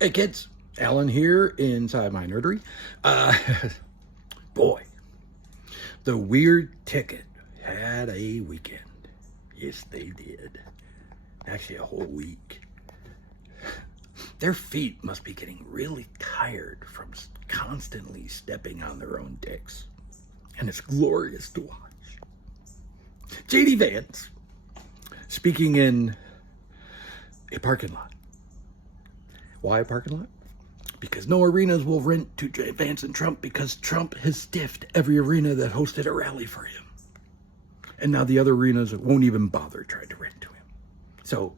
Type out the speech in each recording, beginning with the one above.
Hey kids, Alan here inside my nerdery. Boy, the weird ticket had a weekend. Yes, they did. Actually, a whole week. Their feet must be getting really tired from constantly stepping on their own dicks. And it's glorious to watch. J.D. Vance speaking in a parking lot. Why a parking lot? Because no arenas will rent to Vance and Trump because Trump has stiffed every arena that hosted a rally for him. And now the other arenas won't even bother trying to rent to him. So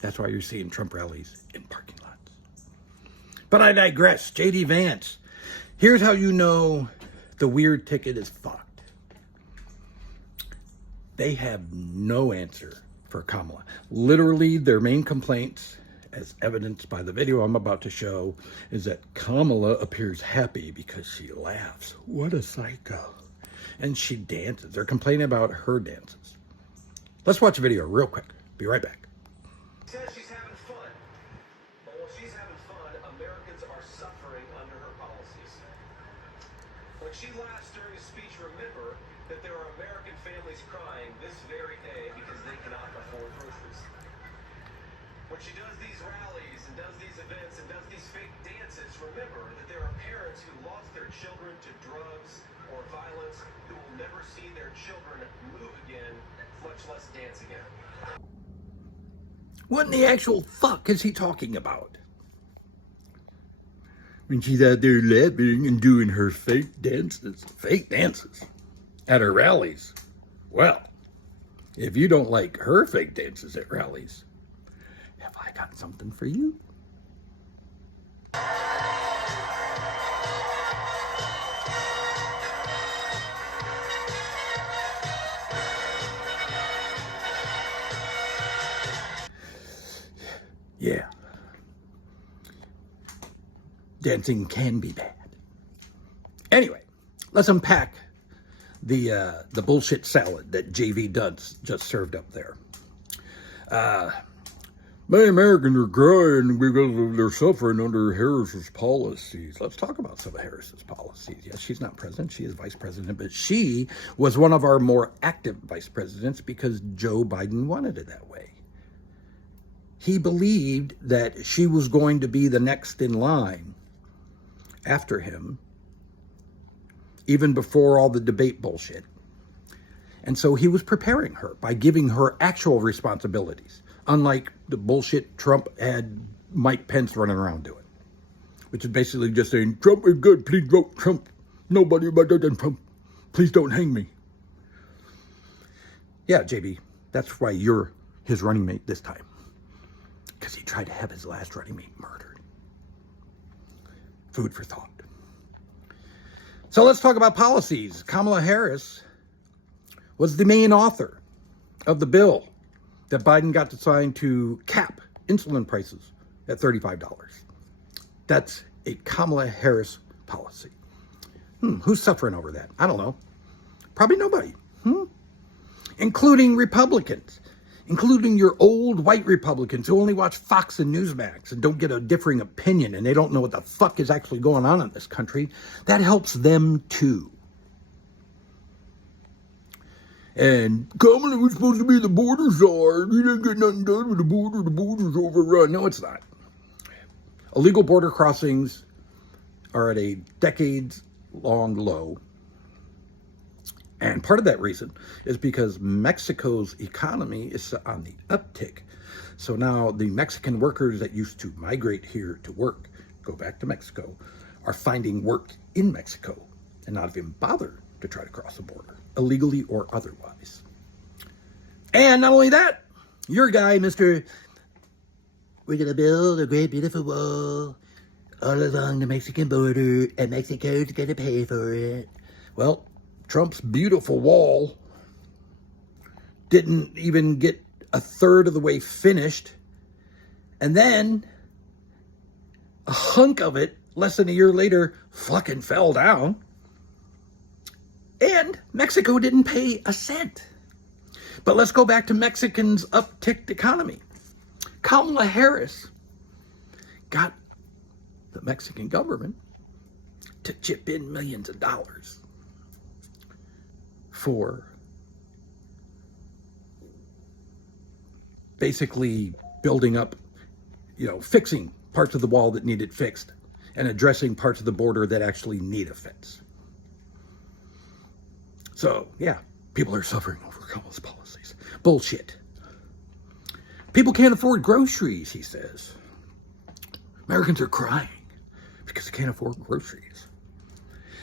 that's why you're seeing Trump rallies in parking lots. But I digress. J.D. Vance. Here's how you know the weird ticket is fucked. They have no answer for Kamala. Literally, their main complaints, as evidenced by the video I'm about to show, is that Kamala appears happy because she laughs. What a psycho. And she dances. They're complaining about her dances. Let's watch a video real quick. Be right back. Says she's having fun. But while she's having fun, Americans are suffering under her policies. When she laughs during a speech, remember that there are American families crying this very day because they cannot afford groceries. When she does these rallies and does these events and does these fake dances, remember that there are parents who lost their children to drugs or violence who will never see their children move again, much less dance again. What in the actual fuck is he talking about? When she's out there laughing and doing her fake dances at her rallies. Well, if you don't like her fake dances at rallies, have I got something for you? Yeah. Dancing can be bad. Anyway, let's unpack the bullshit salad that JV Duds just served up there. Many Americans are crying because they're suffering under Harris's policies. Let's talk about some of Harris's policies. Yes, she's not president. She is vice president, but she was one of our more active vice presidents because Joe Biden wanted it that way. He believed that she was going to be the next in line after him, even before all the debate bullshit. And so he was preparing her by giving her actual responsibilities, unlike the bullshit Trump had Mike Pence running around doing, which is basically just saying, Trump is good, please vote Trump. Nobody better than Trump. Please don't hang me. Yeah, JB, that's why you're his running mate this time. Because he tried to have his last running mate murdered. Food for thought. So let's talk about policies. Kamala Harris was the main author of the bill that Biden got to sign to cap insulin prices at $35. That's a Kamala Harris policy. Who's suffering over that? I don't know. Probably nobody. Including Republicans. Including your old white Republicans who only watch Fox and Newsmax and don't get a differing opinion and they don't know what the fuck is actually going on in this country. That helps them too. And Kamala was supposed to be the border czar. He didn't get nothing done with the border. The border's overrun. No, it's not. Illegal border crossings are at a decades-long low. And part of that reason is because Mexico's economy is on the uptick. So now the Mexican workers that used to migrate here to work, go back to Mexico, are finding work in Mexico and not even bother to try to cross the border, illegally or otherwise. And not only that, your guy, Mr. We're going to build a great, beautiful wall all along the Mexican border, and Mexico's going to pay for it. Well, Trump's beautiful wall didn't even get a third of the way finished. And then a hunk of it, less than a year later, fucking fell down. And Mexico didn't pay a cent. But let's go back to Mexicans' upticked economy. Kamala Harris got the Mexican government to chip in millions of dollars for basically building up, fixing parts of the wall that needed fixed and addressing parts of the border that actually need a fix. So, yeah, people are suffering over Kamala's policies. Bullshit. People can't afford groceries, he says. Americans are crying because they can't afford groceries.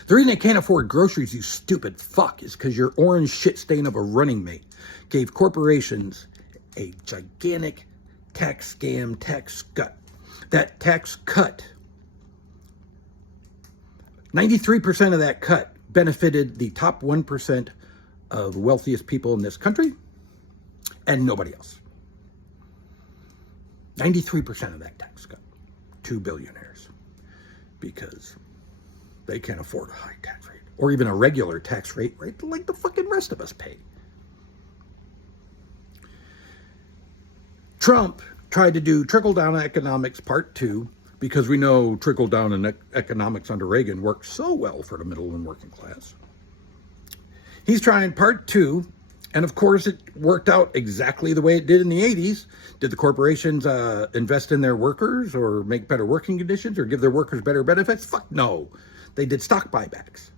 The reason they can't afford groceries, you stupid fuck, is because your orange shit stain of a running mate gave corporations a gigantic tax scam, tax cut. That tax cut, 93% of that cut benefited the top 1% of the wealthiest people in this country and nobody else. 93% of that tax cut to billionaires because they can't afford a high tax rate or even a regular tax rate, right? Like the fucking rest of us pay. Trump tried to do trickle-down economics part 2 because we know trickle-down in economics under Reagan worked so well for the middle and working class. He's trying part 2, and of course it worked out exactly the way it did in the 80s. Did the corporations invest in their workers or make better working conditions or give their workers better benefits? Fuck no. They did stock buybacks.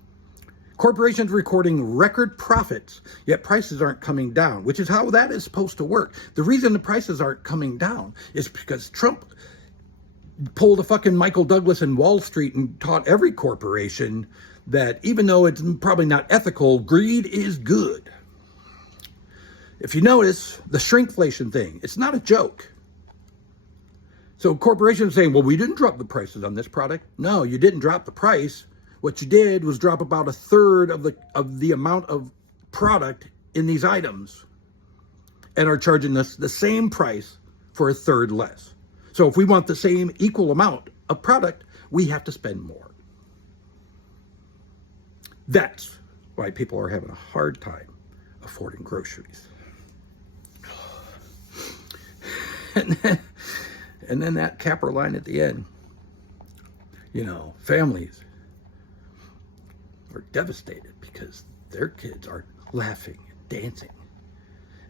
Corporations recording record profits, yet prices aren't coming down, which is how that is supposed to work. The reason the prices aren't coming down is because Trump pulled a fucking Michael Douglas in Wall Street and taught every corporation that even though it's probably not ethical, greed is good. If you notice, the shrinkflation thing, it's not a joke. So corporations saying, well, we didn't drop the prices on this product. No, you didn't drop the price. What you did was drop about a third of the amount of product in these items and are charging us the same price for a third less. So if we want the same equal amount of product, we have to spend more. That's why people are having a hard time affording groceries. And then that capper line at the end, families are devastated because their kids are laughing and dancing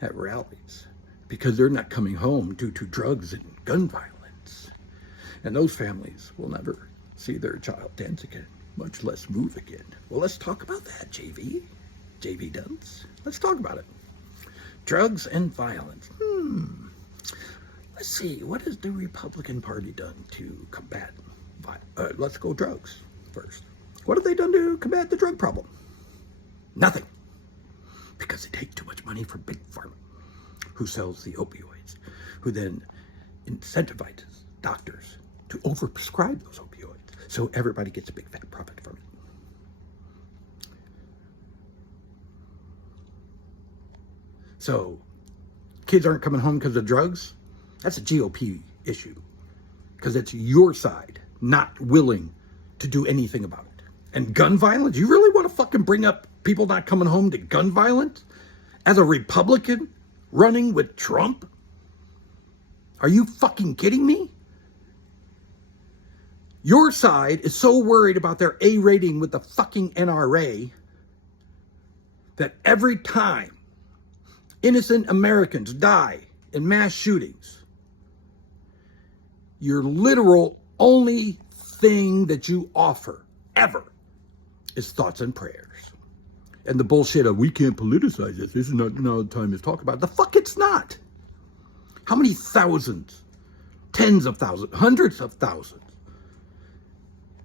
at rallies because they're not coming home due to drugs and gun violence. And those families will never see their child dance again, much less move again. Well, let's talk about that, JV. JV Dunce. Let's talk about it. Drugs and violence. Let's see, what has the Republican Party done to combat violence? Let's go drugs first. What have they done to combat the drug problem? Nothing. Because they take too much money from Big Pharma, who sells the opioids, who then incentivizes doctors to overprescribe those opioids, so everybody gets a big fat profit from it. So, kids aren't coming home because of drugs? That's a GOP issue, because it's your side not willing to do anything about it. And gun violence? You really want to fucking bring up people not coming home to gun violence as a Republican running with Trump? Are you fucking kidding me? Your side is so worried about their A rating with the fucking NRA that every time innocent Americans die in mass shootings, your literal only thing that you offer ever is thoughts and prayers. And the bullshit of, we can't politicize this. This is not the time to talk about it. The fuck it's not. How many thousands, tens of thousands, hundreds of thousands,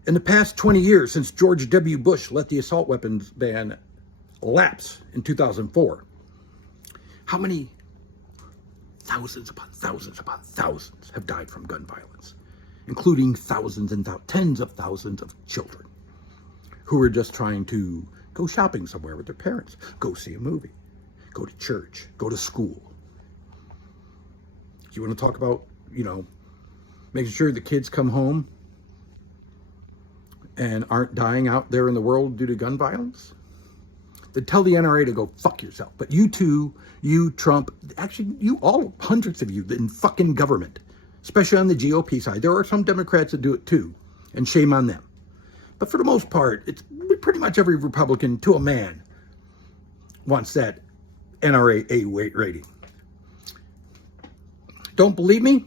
in the past 20 years since George W. Bush let the assault weapons ban lapse in 2004, how many thousands upon thousands upon thousands have died from gun violence, including thousands and tens of thousands of children who are just trying to go shopping somewhere with their parents, go see a movie, go to church, go to school. You want to talk about, making sure the kids come home and aren't dying out there in the world due to gun violence? Then tell the NRA to go fuck yourself. But you two, you, Trump, actually, you all, hundreds of you in fucking government, especially on the GOP side. There are some Democrats that do it too, and shame on them. But for the most part, it's pretty much every Republican to a man wants that NRA A rating. Don't believe me?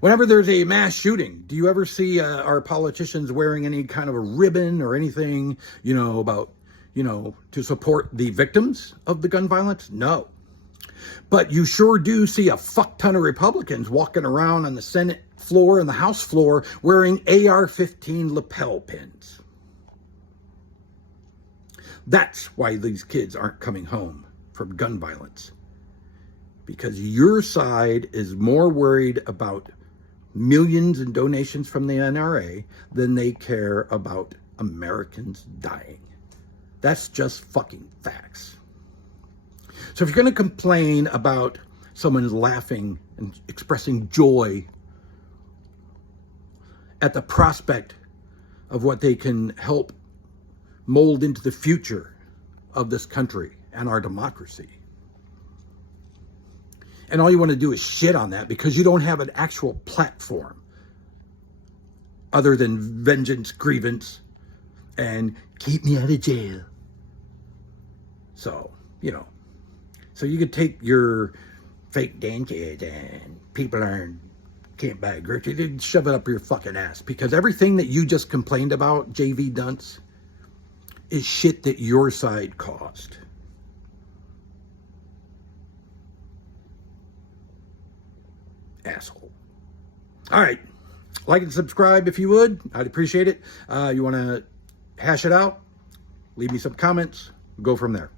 Whenever there's a mass shooting, do you ever see our politicians wearing any kind of a ribbon or anything, about, to support the victims of the gun violence? No. But you sure do see a fuck ton of Republicans walking around on the Senate floor and the House floor wearing AR-15 lapel pins. That's why these kids aren't coming home from gun violence. Because your side is more worried about millions in donations from the NRA than they care about Americans dying. That's just fucking facts. So if you're going to complain about someone laughing and expressing joy at the prospect of what they can help mold into the future of this country and our democracy, and all you want to do is shit on that because you don't have an actual platform other than vengeance, grievance, and keep me out of jail. So, so you could take your fake dentures and people can't buy groceries and shove it up your fucking ass, because everything that you just complained about, JV Dunce, is shit that your side caused. Asshole. All right. Like and subscribe if you would. I'd appreciate it. You want to hash it out? Leave me some comments. Go from there.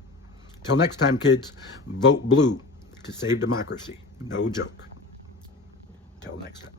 Till next time, kids, vote blue to save democracy. No joke. Till next time.